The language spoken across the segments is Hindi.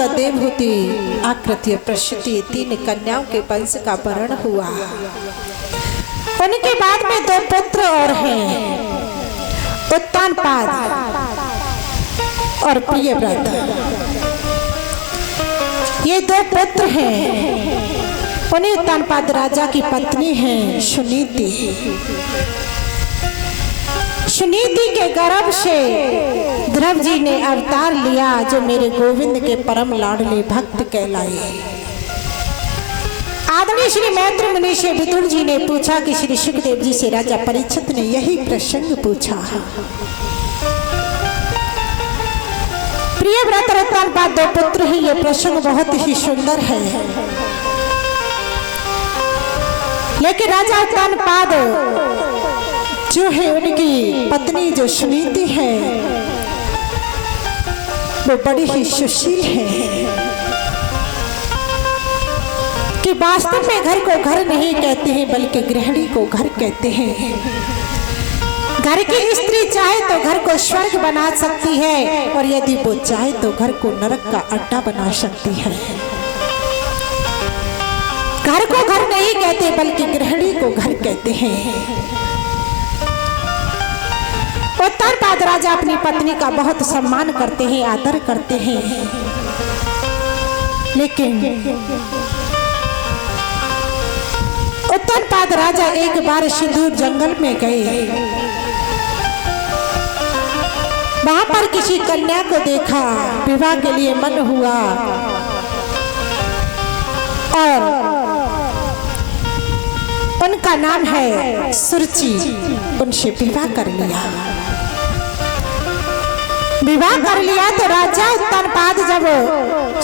माता देवहूति, आकृति, प्रसूति 3 कन्याओं के वंश का वर्ण हुआ। उनके बाद में 2 पुत्र और हैं, उत्तानपाद और प्रियव्रत। ये 2 पुत्र हैं। उन्हीं उत्तानपाद राजा की पत्नी है सुनीति। सुनीति के गर्भ से ध्रुव जी ने अवतार लिया, जो मेरे गोविंद के परम लाडले भक्त कहलाए। आदरणीय श्री मैत्री मुनि से विदुर जी ने पूछा कि श्री सुखदेव जी से राजा परीक्षित ने यही प्रसंग पूछा। प्रियव्रत और उत्तानपाद 2 पुत्र हैं। ये प्रसंग बहुत ही सुंदर है, लेकिन राजा उत्तानपाद जो है, उनकी पत्नी जो सुनीति है, वो बड़ी ही सुशील है कि वास्तव में घर को घर नहीं कहते हैं, बल्कि गृहिणी को घर कहते हैं। घर की स्त्री चाहे तो घर को स्वर्ग बना सकती है, और यदि वो चाहे तो घर को नरक का अड्डा बना सकती है। घर को घर नहीं कहते, बल्कि गृहिणी को घर कहते हैं। उत्तानपाद राजा अपनी पत्नी का बहुत सम्मान करते हैं, आदर करते हैं, लेकिन उत्तानपाद राजा एक बार सिंदूर जंगल में गए। वहां पर किसी कन्या को देखा, विवाह के लिए मन हुआ और उनका नाम है सुरुचि। उनसे विवाह कर लिया। विवाह कर लिया तो राजा उत्तानपाद जब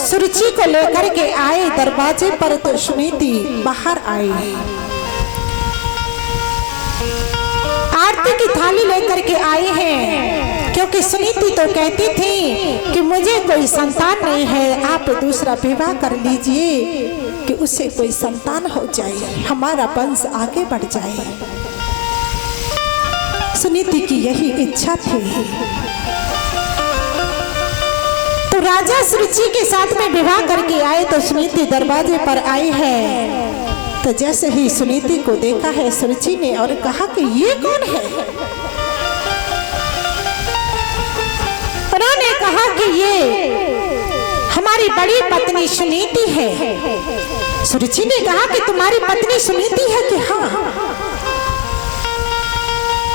सुरुचि को लेकर के आए दरवाजे पर, तो सुनीति बाहर आई। आरती की थाली लेकर के आए हैं, क्योंकि सुनीति तो कहती थी कि मुझे कोई संतान नहीं है, आप दूसरा विवाह कर लीजिए कि उससे कोई संतान हो जाए, हमारा वंश आगे बढ़ जाए। सुनीति की यही इच्छा थी। तो राजा सुरुचि के साथ में विवाह करके आए, तो सुनीति दरवाजे पर आई है। तो जैसे ही सुनीति को देखा है सुरुचि ने और कहा कि ये कौन है? उन्होंने कहा कि ये हमारी बड़ी पत्नी सुनीति है। सुरुचि ने कहा कि तुम्हारी पत्नी सुनीति है? कि हाँ।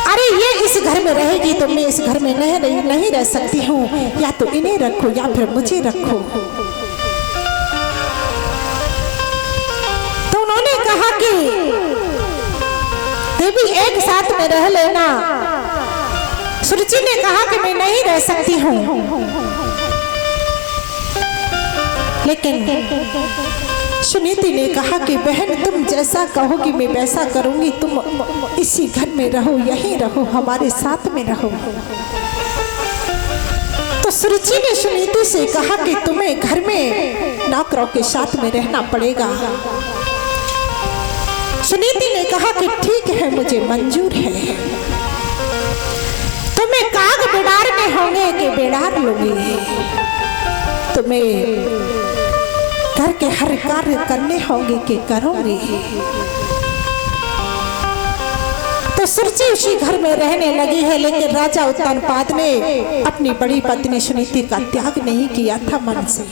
अरे ये इस घर में रहेगी तो मैं इस घर में नहीं रह सकती हूँ, या तो इन्हें रखो या फिर मुझे रखो। तो उन्होंने कहा कि देवी एक साथ में रह लेना। सुरुचि ने कहा कि मैं नहीं रह सकती हूँ, लेकिन सुनीति ने कहा कि बहन तुम जैसा कहोगी मैं वैसा करूंगी, तुम इसी घर में रहो, यहीं रहो, हमारे साथ में रहो। तो सुरुचि ने सुनीति से कहा कि तुम्हें घर में नौकरों के साथ में रहना पड़ेगा। सुनीति ने कहा कि ठीक है, मुझे मंजूर है। तुम्हें काग बिडारने होंगे कि बिडार लोगे, तुम्हें घर के हर कार्य करने होंगे कि करोगे। तो सुरुचि उसी घर में रहने लगी है, लेकिन राजा उत्तानपाद ने अपनी बड़ी पत्नी सुनीति का त्याग नहीं किया था मन से।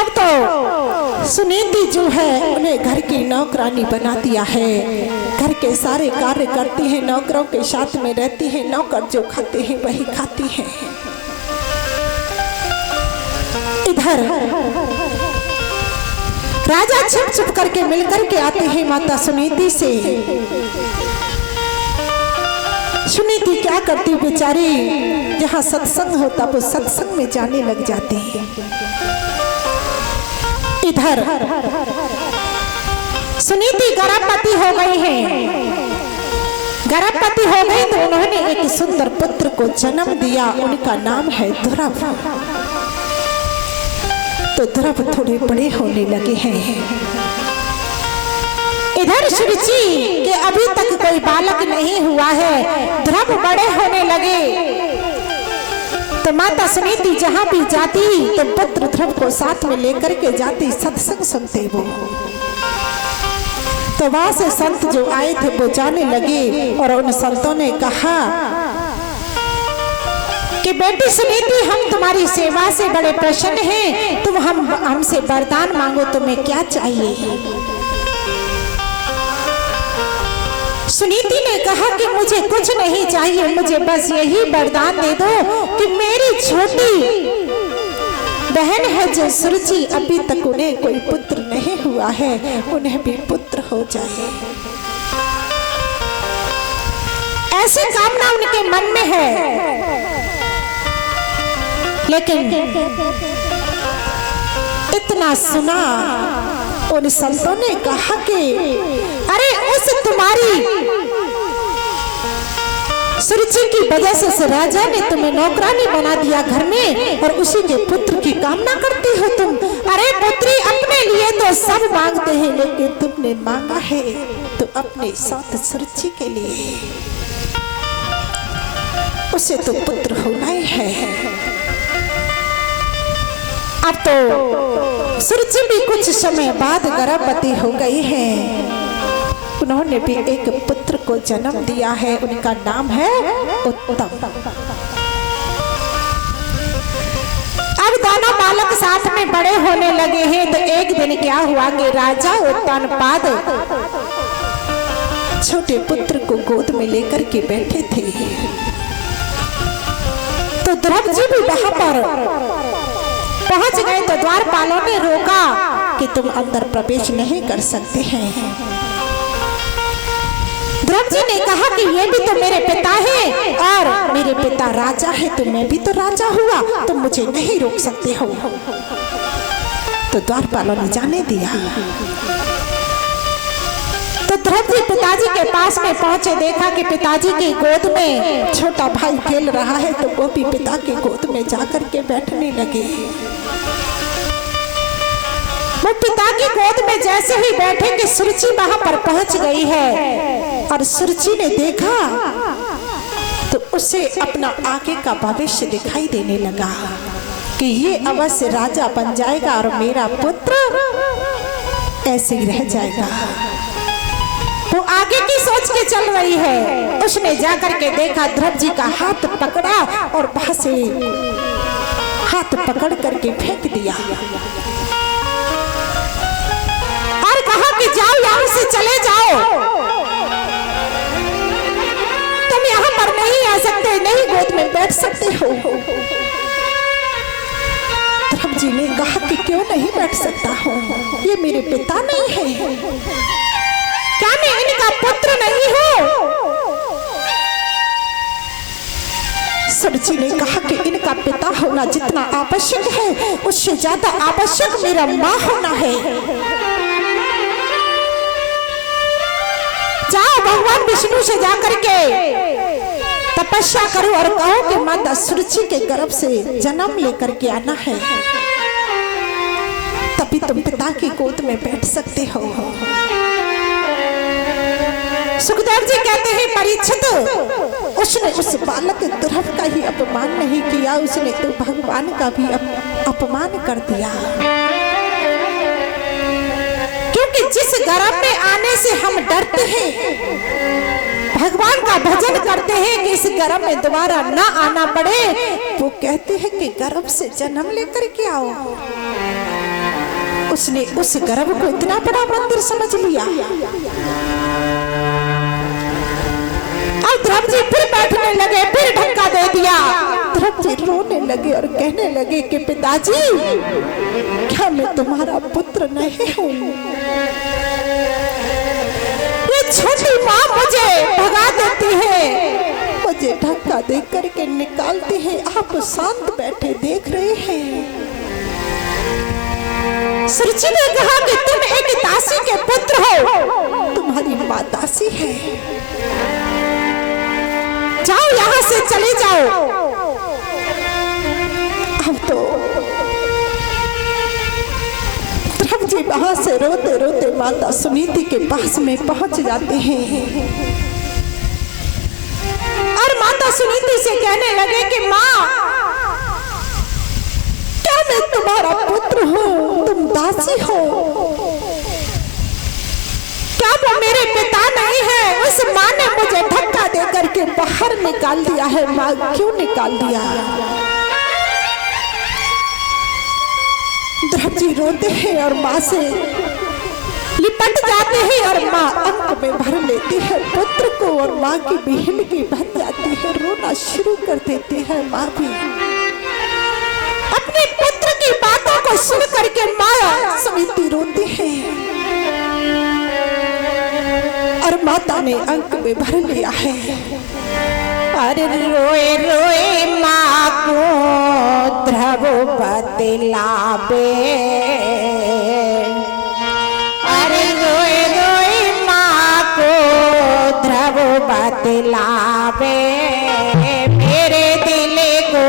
अब तो सुनीति जो है उन्हें घर की नौकरानी बना दिया है। घर के सारे कार्य करती है, नौकरों के साथ में रहती है, नौकर जो खाते हैं वही खाती है। इधर राजा छुप छुप करके मिलकर के आते हैं माता सुनीति से। सुनीति क्या करती बेचारी, जहाँ सत्संग होता वो सत्संग में जाने लग जाती है। इधर सुनीति गर्भवती हो गई है। गर्भवती हो गई तो उन्होंने एक सुंदर पुत्र को जन्म दिया, उनका नाम है ध्रुव। तो ध्रुव थोड़े बड़े होने लगे हैं। इधर सुरुचि के अभी तक कोई बालक नहीं हुआ है, ध्रुव बड़े होने लगे। तो तो माता सुनीति जहां भी जाती तो पुत्र ध्रुव को साथ में लेकर के जाती, सत्संग सुनते वो। तो वहां से संत जो आए थे वो जाने लगे और उन संतों ने कहा कि बेटी सुनीति, हम तुम्हारी सेवा से बड़े प्रसन्न हैं, तुम हमसे वरदान मांगो, तुम्हें क्या चाहिए। सुनीति ने कहा कि मुझे कुछ नहीं चाहिए, मुझे बस यही वरदान दे दो कि मेरी छोटी बहन है जो सुरुचि, अभी तक उन्हें कोई पुत्र नहीं हुआ है, उन्हें भी पुत्र हो जाए। ऐसी कामना उनके मन में है। लेकिन इतना सुना उन संतों ने कहा कि अरे उस तुम्हारी सुरुचि की वजह से राजा ने तुम्हें नौकरानी बना दिया घर में और उसी के पुत्र की कामना करती हो तुम। अरे पुत्री, अपने लिए तो सब मांगते हैं, लेकिन तुमने मांगा है तो अपने साथ सुरुचि के लिए, उसे तो पुत्र होना ही है। अब तो सुरुचि भी कुछ समय बाद गर्भवती हो गई है। उन्होंने भी एक पुत्र को जन्म दिया है, उनका नाम है उत्तम। अब दोनों बालक साथ में बड़े होने लगे हैं। तो एक दिन क्या हुआ कि राजा उत्तानपाद छोटे पुत्र को गोद में लेकर के बैठे थे। तो ध्रुव जी भी वहां पर पहुंच गए। तो द्वारपालों ने रोका कि तुम अंदर प्रवेश नहीं कर सकते हैं। ध्रुव जी ने कहा कि ये भी तो मेरे पिता हैं और मेरे पिता राजा है, तो मैं भी तो राजा हुआ, तुम मुझे नहीं रोक सकते हो। तो द्वारपालों ने जाने दिया। तो ध्रुव जी पिताजी के पास में पहुंचे, देखा कि पिताजी की गोद में छोटा भाई खेल रहा है, तो वो भी पिता की गोद में जाकर के बैठने लगे। वो पिता की गोद में जैसे ही बैठे कि सुरुचि वहां पर पहुंच गई है और सुरुचि ने देखा तो उसे अपना आगे का भविष्य दिखाई देने लगा कि ये अवश्य राजा बन जाएगा और मेरा पुत्र ऐसे ही रह जाएगा। वो आगे की सोच के चल रही है। उसने जाकर के देखा, ध्रुव जी का हाथ पकड़ा और वहां से हाथ पकड़ करके फेंक दिया और कहा कि जाओ, यहां से चले जाओ, तुम यहां पर नहीं आ सकते, नहीं गोद में बैठ सकते हो। ध्रुव जी ने कहा कि क्यों नहीं बैठ सकता हूं, ये मेरे पिता नहीं है, क्या मैं इनका पुत्र नहीं हूं। सुरुचि ने कहा कि इनका पिता होना जितना आवश्यक है उससे ज्यादा आवश्यक मेरा मां होना है। जाओ भगवान विष्णु से जाकर के तपस्या करो और कहो कि माता सुरुचि के गर्भ से जन्म लेकर के आना है, तभी तुम पिता की गोद में बैठ सकते हो। सुखदेव जी कहते हैं, परीक्षित, उसने उस बालक ध्रुव का ही अपमान नहीं किया, उसने तो भगवान का भी अपमान कर दिया। क्योंकि जिस गर्भ में आने से हम डरते हैं, भगवान का भजन करते हैं कि इस गर्भ में दोबारा ना आना पड़े, वो कहते हैं कि गर्भ से जन्म लेकर के आओ। उसने उस गर्भ को इतना बड़ा मंदिर समझ लिया। ध्रुव जी फिर बैठने लगे, फिर धक्का दे दिया। ध्रुव जी रोने लगे और कहने लगे कि पिताजी, क्या मैं तुम्हारा पुत्र नहीं हूँ? ये छोटी माँ मुझे भगा देती है, मुझे धक्का दे करके निकालती है, आप शांत बैठे देख रहे हैं। सुरुचि ने कहा कि तुम एक दासी के पुत्र हो, तुम्हारी माँ दासी है, जाओ यहां से चले जाओ। अब तो ध्रुव जी वहां से रोते रोते माता सुनीति के पास में पहुंच जाते हैं और माता सुनीति से कहने लगे कि माँ, नौकर हो, तुम दासी हो। क्या वो मेरे पिता नहीं है? उस माँ ने मुझे धक्का दे करके बाहर निकाल दिया है। माँ क्यों निकाल दिया? ध्रुव जी रोते हैं और माँ से लिपट जाते हैं और माँ अंक में भर लेती है पुत्र को और माँ की बहन की बन जाती है, रोना शुरू कर देती है। माँ भी अपने पुत्र की बातों को सुन करके माँ समिति रोती है और माता ने अंक में भर लिया है। अरे रोए रोए माँ को ध्रुव बतलावे, अरे रोए रोए माँ को ध्रुव बतलावे, मेरे दिल को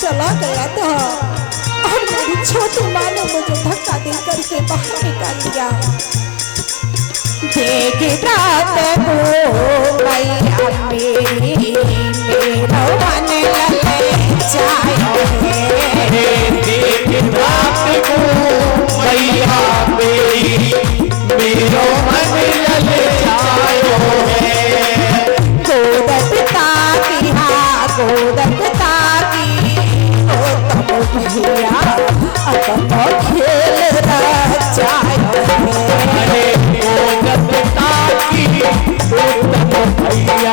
चला गया था और मेरी छोटी माँ ने मुझे धक्का दे करके बाहर निकाल दिया। देख रात को मैया मेरी मेरा मन ललचाया है, देख रात को मैया मेरी मेरा मन ललचाया है। गोद पिता की हाँ गोद पिता भैया अपना खेल रचाया है। अरे गोद पिता की उत्तम भैया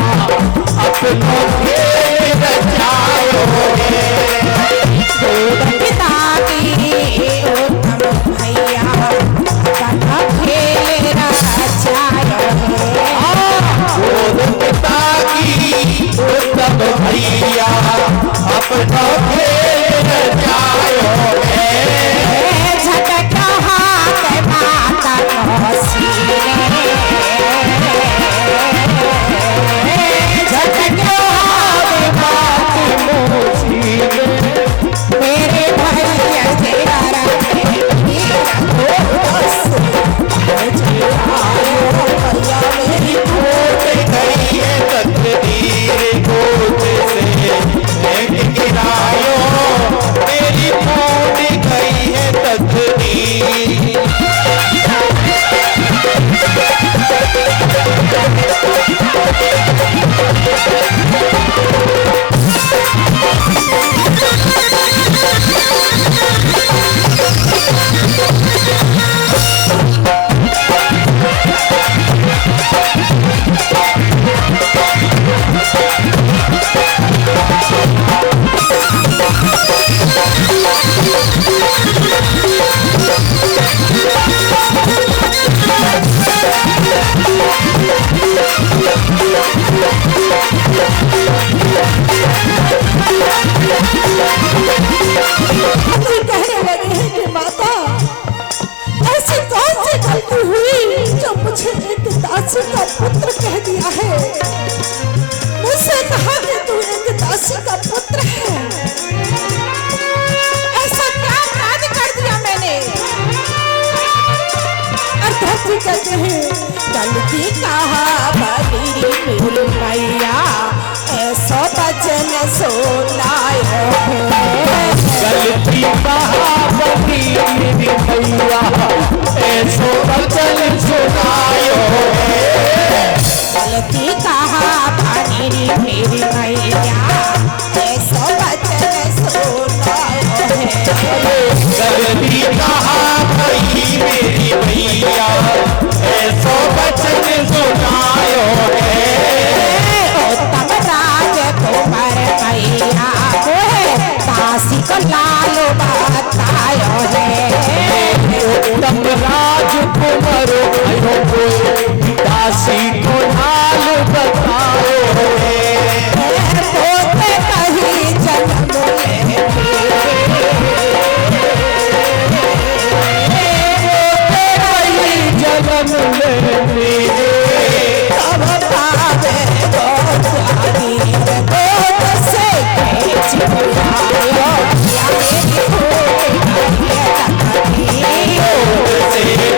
का पुत्र कह दिया है। मुझसे कहा कि तू एक दासी का पुत्र है। ऐसा क्या अपराध कर दिया मैंने? अर्थात जी कहते हैं गलती कहा बड़ी मेरी मैया, ऐसा वचन सुनायो है। गलती कहा बड़ी मेरी मैया, ऐसो वचन सुनायो है। गलती कहा बड़ी मेरी मैया, ऐसा वचन सुनायो है। गलती कहा बड़ी मेरी मैया, ऐसो वचन सुनायो है। उत्तम राजकुमार मैया को दासी को लालो बतायो है। उत्तम राजकुमार भयो कोई, दासी को लाल बतायो है। पोते कहीं जन्म जन्म ले तब पावे गोदानी गोद से चिड़ियायो या मेरी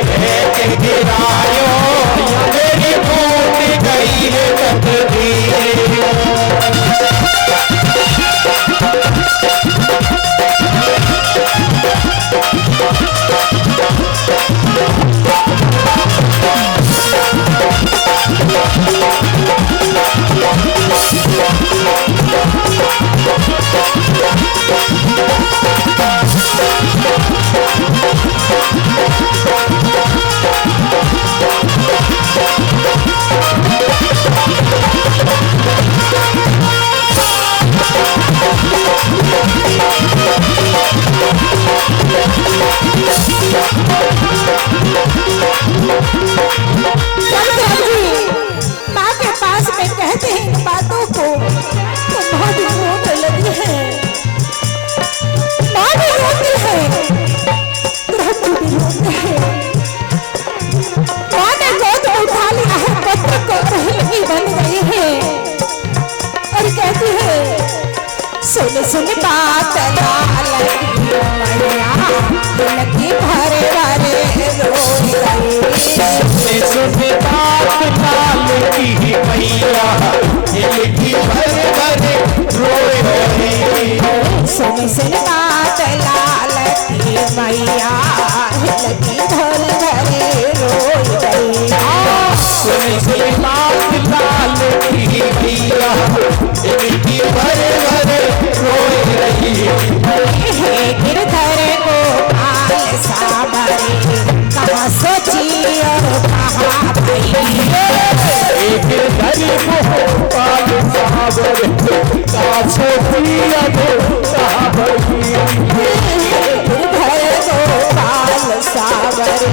गिरायो, मेरी फूट गई है तकदीर। माँ के पास में कहते हैं इन बातों को तो माँ भी रोने लगी है। माँ भी रोती है, प्रभु भी रोते हैं। माँ ने गोद में उठा लिया है पुत्र को, पहलगी बन गई है और कहती है सुन सुन बात लाल की मैया, दिल की भरे भरे रोई गई। सुन बात लाल की मैया, दिल की भर भर रोए रही। सुन सुन बात लाल की मैया, दिल की भरे भरे रोई गई। सुन बात लाल की मैया, दिल की भर भर रोए रही। हे गिरधर गोपाल सावरे, कहाँ सोची और कहाँ भई। एक गरीब गोपाल सावरे, कहाँ सोची और कहाँ भई। गिरधर गोपाल सावरे,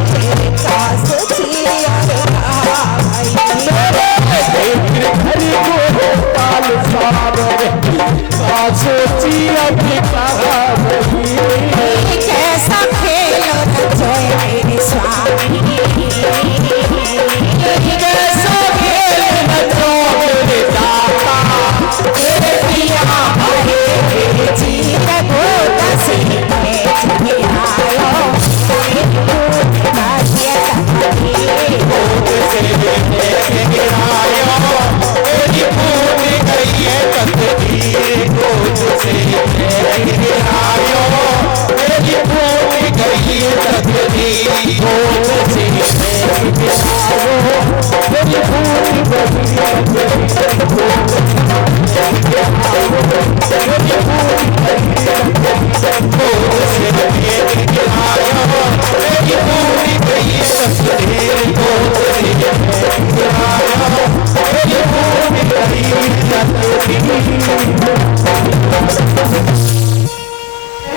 कहाँ सोची और कहाँ भई। एक गरीब गोपाल सावरे, कहाँ सोची और कहाँ भई। कैसा खेल रचोए मेरे स्वामी, कैसा खेल रचो मेरे दाता, तेरे पिया हरे जीत गोद से खींच के आयो। भाग्य तकदीर गोद से लेके गिरायो, मेरी फूट गई है तकदीर। गोद से लेके गिरायो, मेरी फूट गई है तकदीर। गोद से लेके गिरायो, मेरी फूट गई है तकदीर।